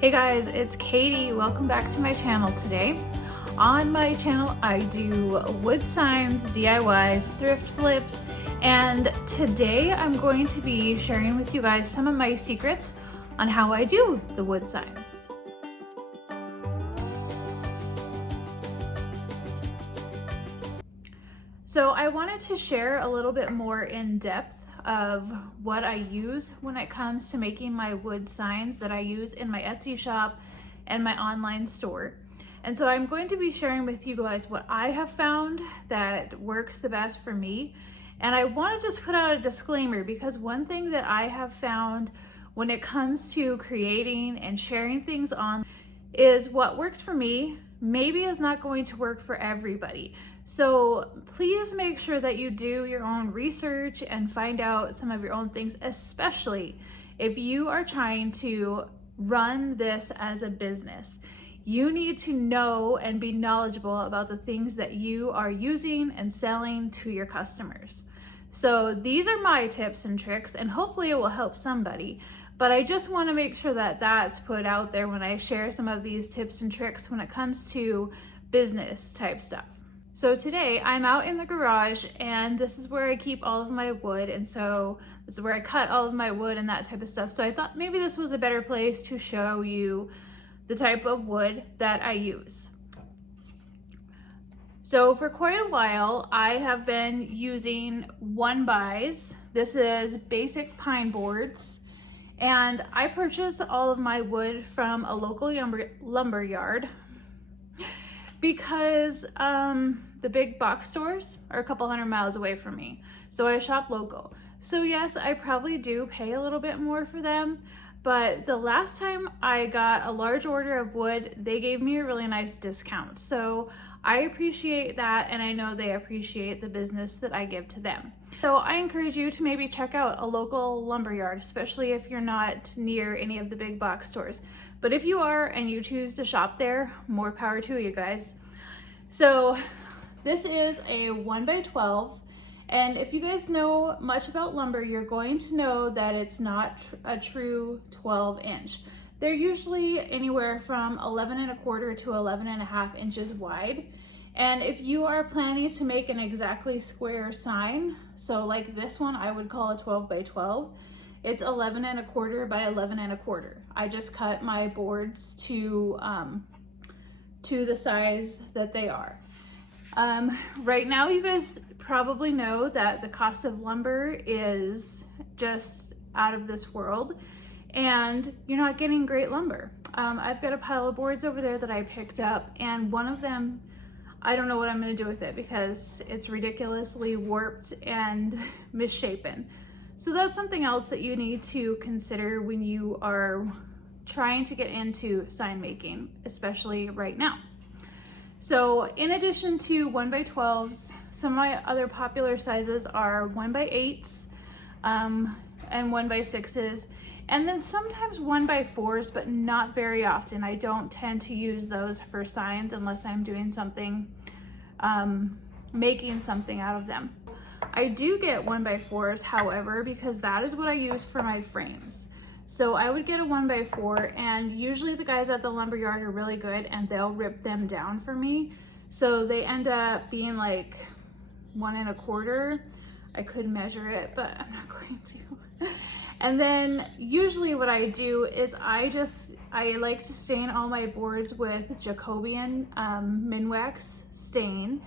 Hey guys, it's Katie. Welcome back to my channel today. On my channel, I do wood signs, DIYs, thrift flips, and today I'm going to be sharing with you guys some of my secrets on how I do the wood signs. So I wanted to share a little bit more in depth of what I use when it comes to making my wood signs that I use in my Etsy shop and my online store. And so I'm going to be sharing with you guys what I have found that works the best for me. And I want to just put out a disclaimer, because one thing that I have found when it comes to creating and sharing things on is what works for me maybe is not going to work for everybody. So please make sure that you do your own research and find out some of your own things, especially if you are trying to run this as a business. You need to know and be knowledgeable about the things that you are using and selling to your customers. So these are my tips and tricks, and hopefully it will help somebody. But I just want to make sure that that's put out there when I share some of these tips and tricks when it comes to business type stuff. So today I'm out in the garage, and this is where I keep all of my wood, and so this is where I cut all of my wood and that type of stuff. So I thought maybe this was a better place to show you the type of wood that I use. So for quite a while I have been using 1x. This is basic pine boards, and I purchased all of my wood from a local lumber yard because the big box stores are a couple hundred miles away from me. So I shop local. So yes, I probably do pay a little bit more for them, but the last time I got a large order of wood, they gave me a really nice discount. So I appreciate that, and I know they appreciate the business that I give to them. So I encourage you to maybe check out a local lumber yard, especially if you're not near any of the big box stores. But if you are and you choose to shop there, more power to you guys. So this is a 1x12, and if you guys know much about lumber, you're going to know that it's not a true 12-inch. They're usually anywhere from 11¼ to 11½ inches wide. And if you are planning to make an exactly square sign, so like this one, I would call a 12x12, it's 11¼ by 11¼ I just cut my boards to the size that they are. Right now, you guys probably know that the cost of lumber is just out of this world, and you're not getting great lumber. I've got a pile of boards over there that I picked up, and one of them, I don't know what I'm going to do with it because it's ridiculously warped and misshapen. So that's something else that you need to consider when you are trying to get into sign making, especially right now. So in addition to 1x12s, some of my other popular sizes are 1x8s and 1x6s, and then sometimes 1x4s, but not very often. I don't tend to use those for signs unless I'm doing something, making something out of them. I do get 1x4s, however, because that is what I use for my frames. So I would get a 1x4, and usually the guys at the lumberyard are really good and they'll rip them down for me. So they end up being like 1¼ I could measure it, but I'm not going to. And then usually what I do is I like to stain all my boards with Jacobian Minwax stain.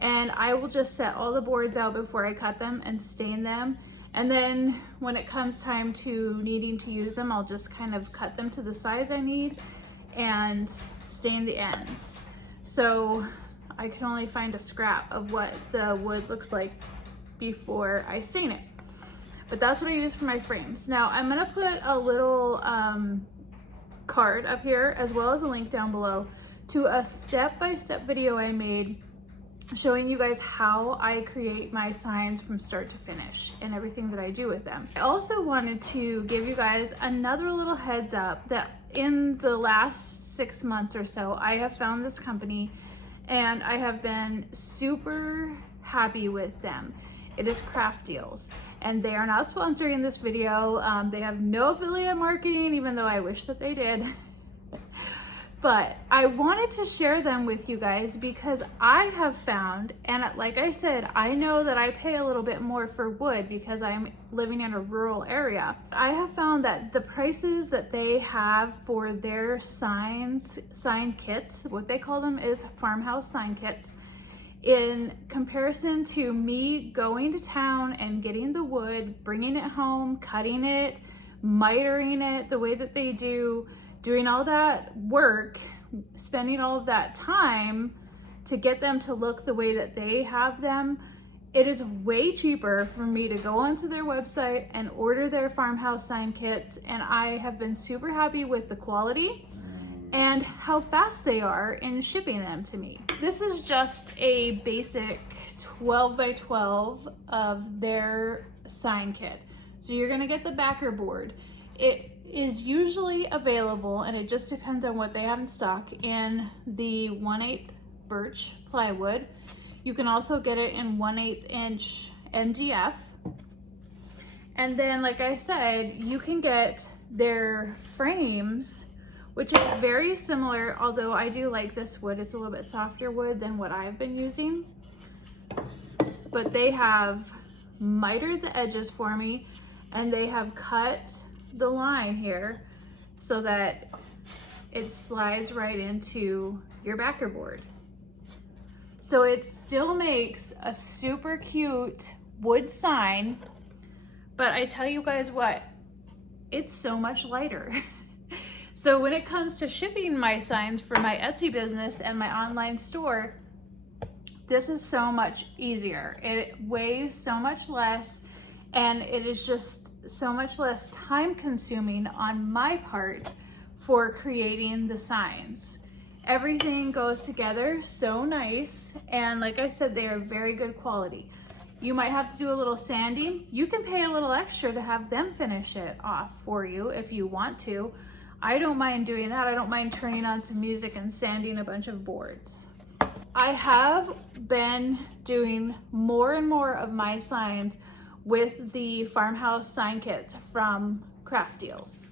And I will just set all the boards out before I cut them and stain them. And then when it comes time to needing to use them, I'll just kind of cut them to the size I need and stain the ends. So I can only find a scrap of what the wood looks like before I stain it. But that's what I use for my frames. Now I'm gonna put a little card up here, as well as a link down below, to a step-by-step video I made showing you guys how I create my signs from start to finish and everything that I do with them. I also wanted to give you guys another little heads up that in the last 6 months or so, I have found this company and I have been super happy with them. It is Craft Dealz. and they are not sponsoring this video. They have no affiliate marketing, even though I wish that they did. But I wanted to share them with you guys because I have found, and like I said, I know that I pay a little bit more for wood because I'm living in a rural area. I have found that the prices that they have for their sign kits, what they call them is Farmhouse Sign kits, in comparison to me going to town and getting the wood, bringing it home, cutting it, mitering it the way that they do, doing all that work, spending all of that time to get them to look the way that they have them, it is way cheaper for me to go onto their website and order their Farmhouse Sign kits, and I have been super happy with the quality and how fast they are in shipping them to me. This is just a basic 12 by 12 of their sign kit. So you're gonna get the backer board. It is usually available, and it just depends on what they have in stock, in the 1/8 birch plywood. You can also get it in 1/8 inch MDF. And then, like I said, you can get their frames, which is very similar, although I do like this wood. It's a little bit softer wood than what I've been using. But they have mitered the edges for me, and they have cut the line here so that it slides right into your backer board. So it still makes a super cute wood sign, but I tell you guys what, it's so much lighter. So when it comes to shipping my signs for my Etsy business and my online store, this is so much easier. It weighs so much less, and it is just so much less time consuming on my part for creating the signs. Everything goes together so nice, and like I said, they are very good quality. You might have to do a little sanding. You can pay a little extra to have them finish it off for you if you want to. I don't mind doing that. I don't mind turning on some music and sanding a bunch of boards. I have been doing more and more of my signs with the Farmhouse Sign kits from Craft Dealz.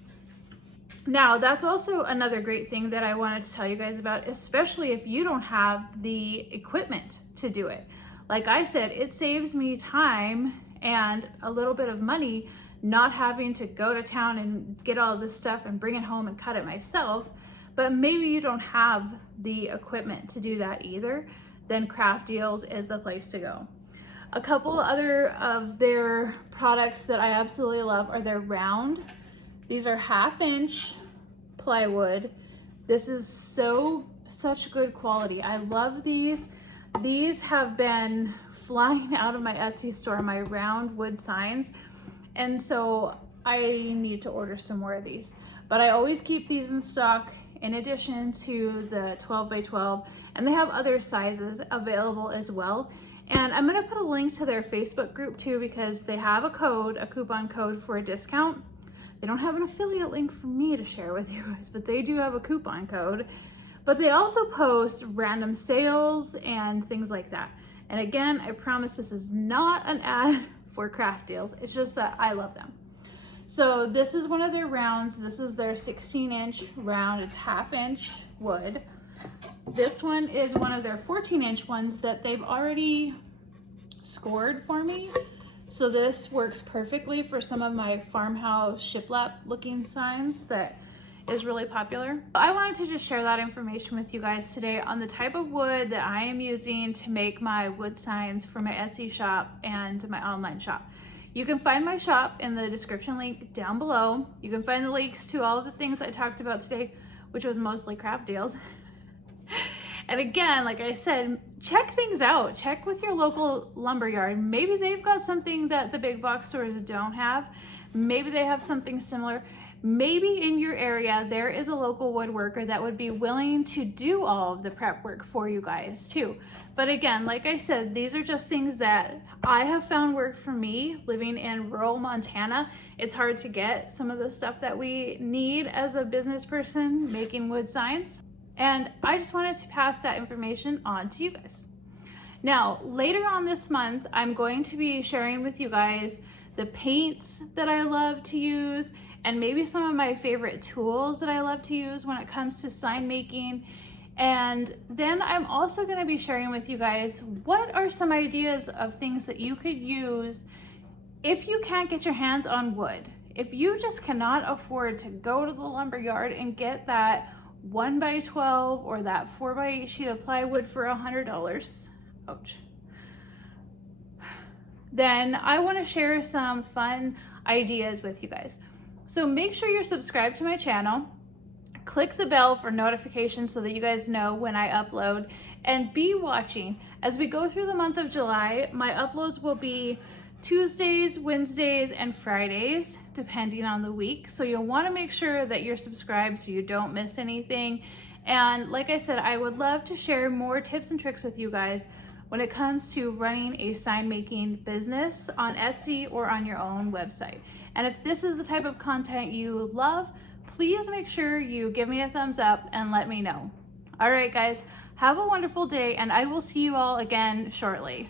Now, that's also another great thing that I wanted to tell you guys about, especially if you don't have the equipment to do it. Like I said, it saves me time and a little bit of money not having to go to town and get all this stuff and bring it home and cut it myself. But maybe you don't have the equipment to do that either, then Craft Dealz is the place to go. A couple other of their products that I absolutely love are their round. These are 1/2 inch plywood. This is such good quality. I love these. These have been flying out of my Etsy store, my round wood signs. And so I need to order some more of these. But I always keep these in stock in addition to the 12 by 12. And they have other sizes available as well. And I'm gonna put a link to their Facebook group too, because they have a coupon code for a discount. They don't have an affiliate link for me to share with you guys, but they do have a coupon code. But they also post random sales and things like that. And again, I promise this is not an ad for Craft Dealz. It's just that I love them. So this is one of their rounds. This is their 16-inch round. It's 1/2 inch wood. This one is one of their 14-inch ones that they've already scored for me. So this works perfectly for some of my farmhouse shiplap looking signs that is really popular. I wanted to just share that information with you guys today on the type of wood that I am using to make my wood signs for my Etsy shop and my online shop. You can find my shop in the description link down below. You can find the links to all of the things I talked about today, which was mostly Craft Dealz. And again, like I said, check things out. Check with your local lumberyard. Maybe they've got something that the big box stores don't have. Maybe they have something similar. Maybe in your area, there is a local woodworker that would be willing to do all of the prep work for you guys too. But again, like I said, these are just things that I have found work for me living in rural Montana. It's hard to get some of the stuff that we need as a business person making wood signs. And I just wanted to pass that information on to you guys. Now, later on this month, I'm going to be sharing with you guys the paints that I love to use, and maybe some of my favorite tools that I love to use when it comes to sign making. And then I'm also going to be sharing with you guys what are some ideas of things that you could use if you can't get your hands on wood. If you just cannot afford to go to the lumber yard and get that 1x12 or that 4x8 sheet of plywood for $100, ouch, then I want to share some fun ideas with you guys. So make sure you're subscribed to my channel, click the bell for notifications so that you guys know when I upload, and be watching. As we go through the month of July, my uploads will be Tuesdays, Wednesdays, and Fridays, depending on the week. So you'll want to make sure that you're subscribed so you don't miss anything. And like I said, I would love to share more tips and tricks with you guys when it comes to running a sign making business on Etsy or on your own website. And if this is the type of content you love, please make sure you give me a thumbs up and let me know. All right, guys, have a wonderful day, and I will see you all again shortly.